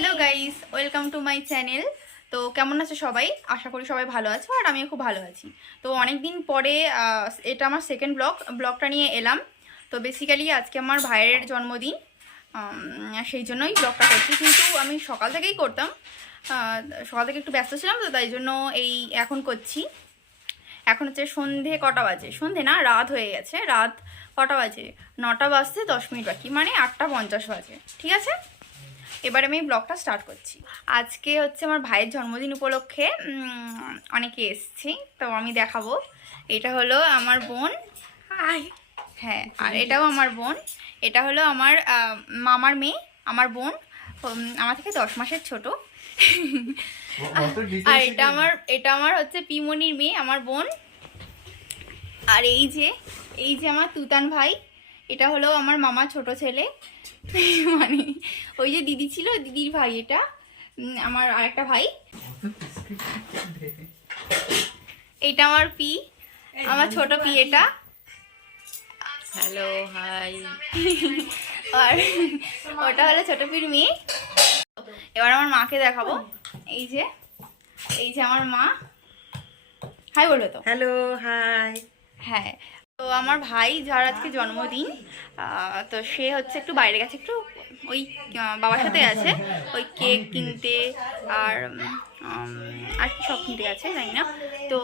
Hello guys, welcome to my channel. তো কেমন আছো সবাই? আশা করি সবাই ভালো আছো আর আমিও খুব ভালো আছি। তো অনেক দিন পরে এটা আমার সেকেন্ড ব্লগটা নিয়ে এলাম। তো বেসিক্যালি আজকে আমার ভাইয়ের জন্মদিন, সেই জন্যই ব্লগটা করছি। কিন্তু আমি সকাল থেকেই করতাম, সকাল থেকে একটু ব্যস্ত ছিলাম, তো তাই জন্য এই এখন করছি। এখন হচ্ছে সন্ধে কটা বাজে, সন্ধে না রাত হয়ে গেছে। রাত কটা বাজে? 9টা বাজতে 10 মিনিট বাকি, মানে 8টা 50 বাজে। ঠিক আছে, এবার আমি ব্লগটা স্টার্ট করছি। আজকে হচ্ছে আমার ভাইয়ের জন্মদিন উপলক্ষে অনেকে এসছে, তো আমি দেখাবো। এটা হলো আমার বোন, হ্যাঁ, আর এটাও আমার বোন। এটা হলো আমার মামার মেয়ে, আমার বোন, আমার থেকে 10 মাসের ছোট। আর এটা আমার হচ্ছে পিমনির মেয়ে, আমার বোন। আর এই যে আমার তুতান ভাই, এটা হলো আমার মামা ছোট ছেলে, মানে ওই যে দিদি ছিল, দিদির ভাই। এটা আমার আরেকটা ভাই। এটা আমার পি, আমার ছোট পি এটা। Hello, high. আর ওটা হলো ছোট পির মেয়ে। এবার আমার মাকে দেখাবো। এই যে আমার মা। হাই বলবে তো? Hello, hi. হ্যাঁ, তো আমার ভাই যার আজকে জন্মদিন, তো সে হচ্ছে একটু বাইরে গেছে, একটু ওই বাবার সাথে আছে, ওই কেক কিনতে আর আর কি সব কিনতে গেছে জানি না। তো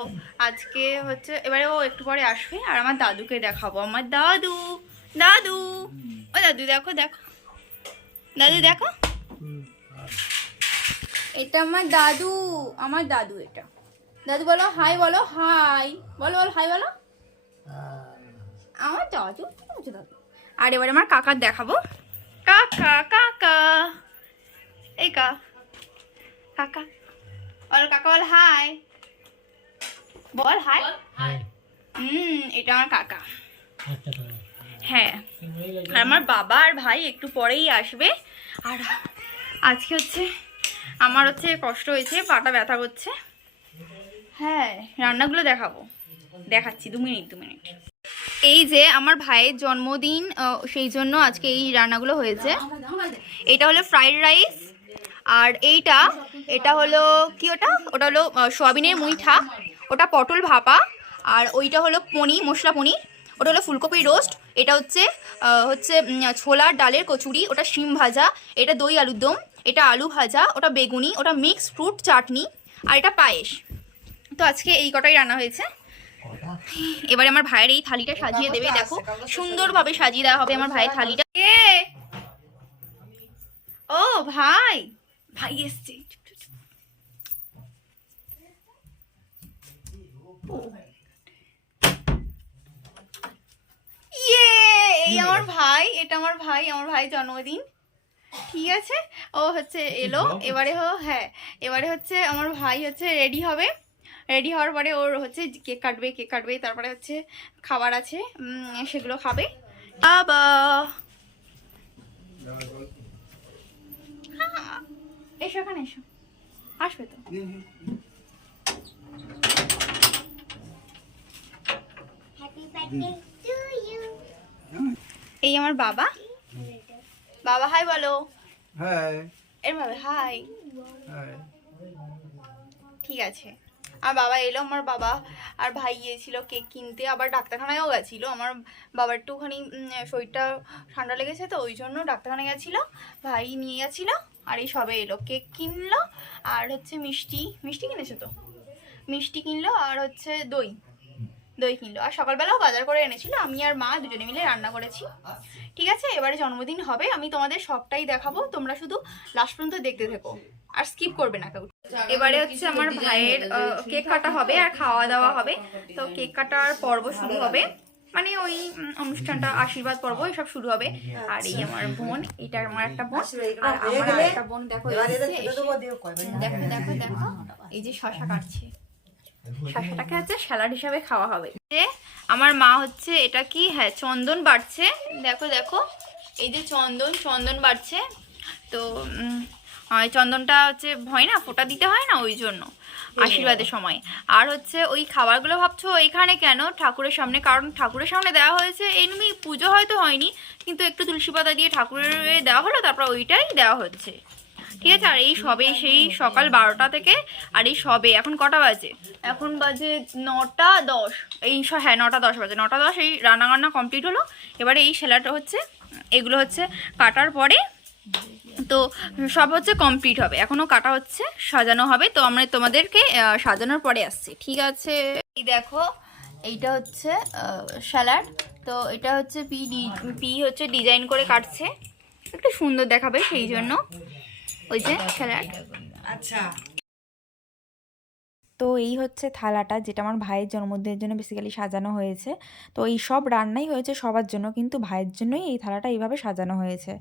আজকে হচ্ছে এবারে ও একটু পরে আসবে। আর আমার দাদুকে দেখাবো, আমার দাদু। দাদু, ও দাদু দেখো দেখো, দাদু দেখো, এটা আমার দাদু। আমার দাদু এটা। দাদু বলো হাই, বলো হাই, বলো বলো হাই বলো। আমার দাদু, দাদু। আর এবারে আমার কাকার দেখাবো। কাকা কাকা, এই কাকা বল, কাকা বল হাই, বল হাই। এটা আমার কাকা। হ্যাঁ, আর আমার বাবা আর ভাই একটু পরেই আসবে। আর আজকে হচ্ছে আমার হচ্ছে কষ্ট হয়েছে, পাটা ব্যথা করছে। হ্যাঁ, রান্নাগুলো দেখাচ্ছি 2 মিনিট। এই যে আমার ভাইয়ের জন্মদিন, সেই জন্য আজকে এই রান্নাগুলো হয়েছে। এটা হলো ফ্রাইড রাইস, আর এটা হলো কি, ওটা হলো সয়াবিনের মুইঠা, ওটা পটল ভাপা, আর ওইটা হলো মশলা পনির, ওটা হলো ফুলকপির রোস্ট, এটা হচ্ছে ছোলার ডালের কচুরি, ওটা শিম ভাজা, এটা দই আলুর দম, এটা আলু ভাজা, ওটা বেগুনি, ওটা মিক্সড ফ্রুট চাটনি, আর এটা পায়েস। তো আজকে এই কটাই রান্না হয়েছে। এবারে আমার ভাইয়ের এই থালিটা সাজিয়ে দেবে, দেখো সুন্দরভাবে সাজিয়ে দেওয়া হবে আমার ভাইয়ের থালিটা। ও ভাই, ভাই এসছে। এই আমার ভাই, এটা আমার ভাই জন্মদিন। ঠিক আছে, ও হচ্ছে এলো এবারে। হ্যাঁ, এবারে হচ্ছে আমার ভাই হচ্ছে রেডি হওয়ার পরে ওর হচ্ছে কেক কাটবে, তারপরে হচ্ছে খাবার আছে, সেগুলো খাবে। বাবা এসো, এখানে এসো, আসবে তো। এই আমার বাবা হাই বলো। হাই। এরভাবে হাই। ঠিক আছে, আর বাবা এলো। আমার বাবা আর ভাই গিয়েছিল কেক কিনতে, আবার ডাক্তারখানায়ও গেছিলো। আমার বাবার একটুখানি শরীরটা ঠান্ডা লেগেছে, তো ওই জন্য ডাক্তারখানায় গেছিলো, ভাই নিয়ে গেছিলো। আর এই সবে এলো, কেক কিনলো, আর হচ্ছে মিষ্টি কিনেছো তো, মিষ্টি কিনলো, আর হচ্ছে দই কিনলো। আর সকালবেলাও বাজার করে এনেছিল, আমি আর মা দুজনে মিলে রান্না করেছি। ঠিক আছে, এবারে জন্মদিন হবে, আমি তোমাদের সবটাই দেখাবো, তোমরা শুধু লাস্ট পর্যন্ত দেখতে থেকো আর স্কিপ করবে না কেউ। এবারে হচ্ছে আমার ভাইয়ের কেক কাটা হবে আর খাওয়া দাওয়া হবে। তো কেক কাটার পর্ব শুরু হবে, মানে ওই অনুষ্ঠানটা, আশীর্বাদ পর্ব এসব শুরু হবে। আর এই আমার বোন, এটা আমার একটা বোন, আর আমার একটা বোন দেখো, দেখো এই যে শশা কাটছে, শশাটাকে হচ্ছে স্যালাড হিসাবে খাওয়া হবে। যে আমার মা হচ্ছে এটা কি, হ্যাঁ চন্দন বাড়ছে, দেখো এই যে চন্দন বাড়ছে। তো চন্দনটা হচ্ছে হয় না, ফোঁটা দিতে হয় না, ওই জন্য আশীর্বাদের সময়। আর হচ্ছে ওই খাবারগুলো ভাবছো এখানে কেন, ঠাকুরের সামনে, কারণ ঠাকুরের সামনে দেওয়া হয়েছে। এমনি পুজো হয়তো হয়নি, কিন্তু একটু তুলসী পাতা দিয়ে ঠাকুরের দেওয়া হলো, তারপর ওইটাই দেওয়া হচ্ছে। ঠিক আছে। আর এই সবে সেই সকাল 12টা থেকে, আর এই সবে এখন কটা বাজে, এখন বাজে 9টা 10, এই হ্যাঁ 9টা 10 বাজে, 9টা 10 এই রান্না কমপ্লিট হলো। এবারে এই সেলাটা হচ্ছে, এগুলো হচ্ছে কাটার পরে, তো সব হচ্ছে কমপ্লিট হবে, এখনও কাটা হচ্ছে, সাজানো হবে। তো আমরা তোমাদেরকে সাজানোর পরে আসছি, ঠিক আছে। এই দেখো এইটা হচ্ছে স্যালাড, তো এটা হচ্ছে পি হচ্ছে ডিজাইন করে কাটছে, একটু সুন্দর দেখাবে সেই জন্য, ওই যে স্যালাড। আচ্ছা, তো এই হচ্ছে থালাটা, যেটা আমার ভাইয়ের জন্মদিনের জন্য বেসিক্যালি সাজানো হয়েছে। তো এই সব রান্নাই হয়েছে সবার জন্য, কিন্তু ভাইয়ের জন্যই এই থালাটা এইভাবে সাজানো হয়েছে।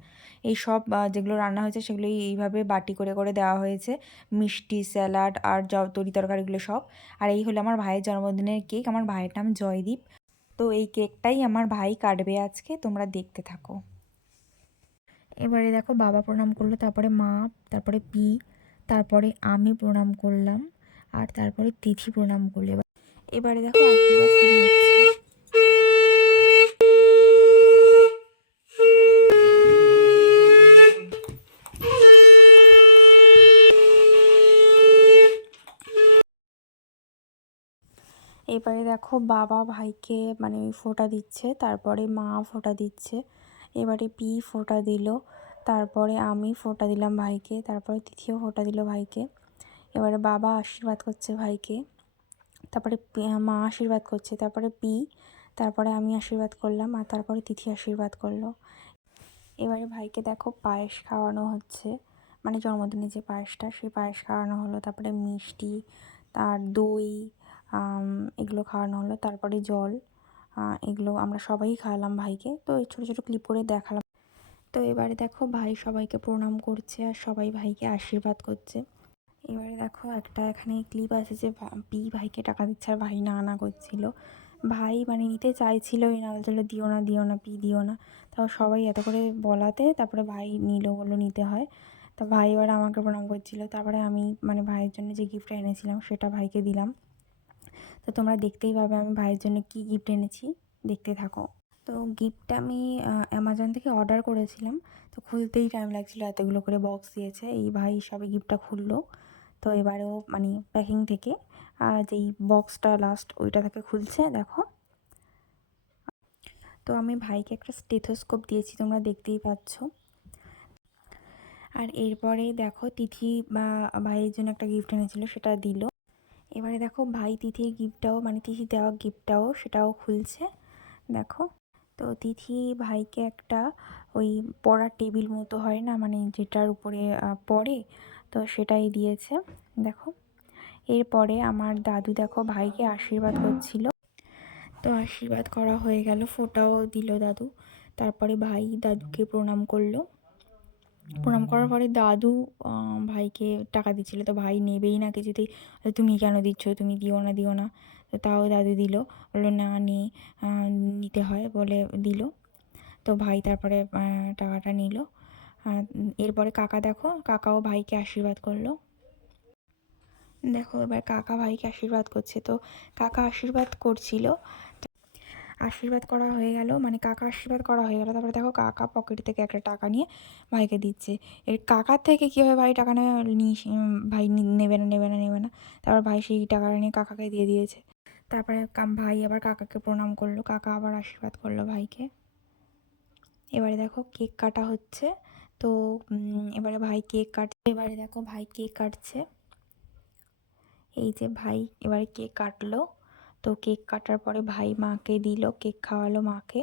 এই সব যেগুলো রান্না হয়েছে সেগুলোই এইভাবে বাটি করে করে দেওয়া হয়েছে, মিষ্টি, স্যালাড আর তরি তরকারিগুলো সব। আর এই হলো আমার ভাইয়ের জন্মদিনের কেক, আমার ভাইয়ের নাম জয়দীপ। তো এই কেকটাই আমার ভাই কাটবে আজকে, তোমরা দেখতে থাকো। এবারে দেখো বাবা প্রণাম করলো, তারপরে মা, তারপরে পি, তারপরে আমি প্রণাম করলাম, আর তারপরে তিথি প্রণাম করলো। এবারে দেখো আশীর্বাদ শুরু হচ্ছে। এবারে দেখো বাবা ভাইকে মানে ফোঁটা দিচ্ছে, তারপরে মা ফোঁটা দিচ্ছে, এবারে পি ফোঁটা দিল, তারপরে আমি ফোঁটা দিলাম ভাইকে, তারপরে তিথিও ফোঁটা দিল ভাইকে। এবারে বাবা আশীর্বাদ করছে ভাইকে, তারপরে মা আশীর্বাদ করছে, তারপরে পি, তারপরে আমি আশীর্বাদ করলাম, আর তারপরে তিথি আশীর্বাদ করলো। এবারে ভাইকে দেখো পায়েস খাওয়ানো হচ্ছে, মানে জন্মদিনে যে পায়েসটা, সেই পায়েস খাওয়ানো হলো, তারপরে মিষ্টি, তার দই, এগুলো খাওয়ানো হলো, তারপরে জল, এগুলো আমরা সবাই খাওয়ালাম ভাইকে। তো এই ছোটো ছোটো ক্লিপ করে দেখালাম। তো এবারে দেখো ভাই সবাইকে প্রণাম করছে, আর সবাই ভাইকে আশীর্বাদ করছে। এবারে দেখো একটা এখানে ক্লিপ আছে যে পি ভাইকে টাকা দিচ্ছে, আর ভাই না না করছিল, ভাই মানে নিতে চাইছিলই না, বলছিল দিও না দিও না পি দিও না। তাও সবাই এত করে বলাতে তারপরে ভাই নিল, বললো নিতে হয়। তা ভাই এবার আমাকে প্রণাম করছিল, তারপরে আমি মানে ভাইয়ের জন্য যে গিফটটা এনেছিলাম সেটা ভাইকে দিলাম। তো তোমরা দেখতেই পাবে আমি ভাইয়ের জন্য কী গিফট এনেছি, দেখতে থাকো। তো গিফটটা আমি অ্যামাজন থেকে অর্ডার করেছিলাম, তো খুলতেই টাইম লাগছিলো, এতগুলো করে বক্স দিয়েছে। এই ভাই সবে গিফটটা খুললো, তো এবারেও মানে প্যাকিং থেকে যেই বক্সটা লাস্ট ওইটা থেকে খুলছে, দেখো। তো আমি ভাইকে একটা স্টেথোস্কোপ দিয়েছি, তোমরা দেখতেই পাচ্ছ। আর এরপরে দেখো তিথি বা ভাইয়ের জন্য একটা গিফট এনেছিল, সেটা দিল। এবারে দেখো ভাই তিথির গিফটটাও মানে তিথি দেওয়া গিফটটাও সেটাও খুলছে, দেখো। তো তিথি ভাইকে একটা ওই পড়ার টেবিল মতো হয় না, মানে যেটার উপরে পড়ে, তো সেটাই দিয়েছে, দেখো। এরপরে আমার দাদু দেখো ভাইকে আশীর্বাদ করছিল, তো আশীর্বাদ করা হয়ে গেল, ফোঁটাও দিল দাদু। তারপরে ভাই দাদুকে প্রণাম করলো, প্রণাম করার পরে দাদু ভাইকে টাকা দিচ্ছিল, তো ভাই নেবেই না কিছুতেই, তুমি কেন দিচ্ছ, তুমি দিও না দিও না। তো তাও দাদু দিল, বললো না নিতে হয় বলে দিল। তো ভাই তারপরে টাকাটা নিল। এরপরে কাকা দেখো, কাকাও ভাইকে আশীর্বাদ করলো, দেখো। এবার কাকা ভাইকে আশীর্বাদ করছে, তো কাকা আশীর্বাদ করছিল, আশীর্বাদ করা হয়ে গেল, মানে কাকা আশীর্বাদ করা হয়ে গেল। তারপরে দেখো কাকা পকেট থেকে একটা টাকা নিয়ে ভাইকে দিচ্ছে। এর কাকার থেকে কীভাবে ভাই টাকা ভাই নেবে না নেবে না নেবে না, তারপর ভাই সেই টাকাটা নিয়ে কাকাকে দিয়ে দিয়েছে। তারপরে ভাই আবার কাকাকে প্রণাম করলো, কাকা আবার আশীর্বাদ করলো ভাইকে। এবারে দেখো কেক কাটা হচ্ছে, তো এবারে ভাই কেক কাটছে, এবারে দেখো ভাই কেক কাটছে, এই যে ভাই এবারে কেক কাটলো। তো কেক কাটার পরে ভাই মাকে দিল, কেক খাওয়ালো মাকে।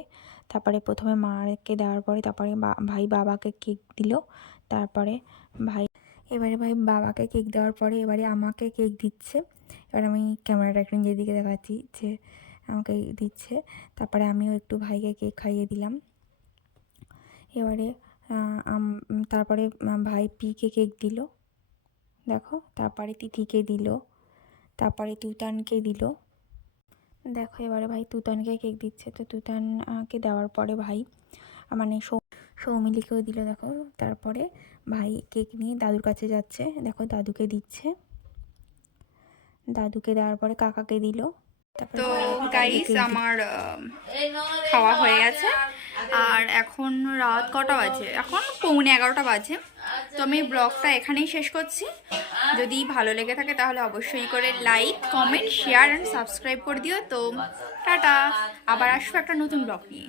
তারপরে প্রথমে মাকে দেওয়ার পরে তারপরে ভাই বাবাকে কেক দিল, তারপরে এবারে ভাই বাবাকে কেক দেওয়ার পরে এবারে আমাকে কেক দিচ্ছে। এবার আমি ক্যামেরাটা একটু যেদিকে দেখাচ্ছি যে আমাকে দিচ্ছে, তারপরে আমিও একটু ভাইকে কেক খাইয়ে দিলাম। এবারে তারপরে ভাই পিকে কেক দিল, দেখো। তারপরে তিথিকে দিল, তারপরে তুতানকে দিল, দেখো। এবারে ভাই তুতানকে কেক দিচ্ছে, তো তুতানকে দেওয়ার পরে ভাই মানে সৌমিলিকেও দিল, দেখো। তারপরে ভাই কেক নিয়ে দাদুর কাছে যাচ্ছে, দেখো দাদুকে দিচ্ছে, দাদুকে দেওয়ার পরে কাকাকে দিল। তো গাইস আমার খাওয়া হয়ে গেছে, আর এখন রাত কটা বাজে, এখন 11:15 বাজে। তো আমি ব্লগটা এখানেই শেষ করছি। যদি ভালো লেগে থাকে তাহলে অবশ্যই করে like, comment, share and subscribe করে দিও। তো টাটা, আবার আসবো একটা নতুন ব্লগ নিয়ে।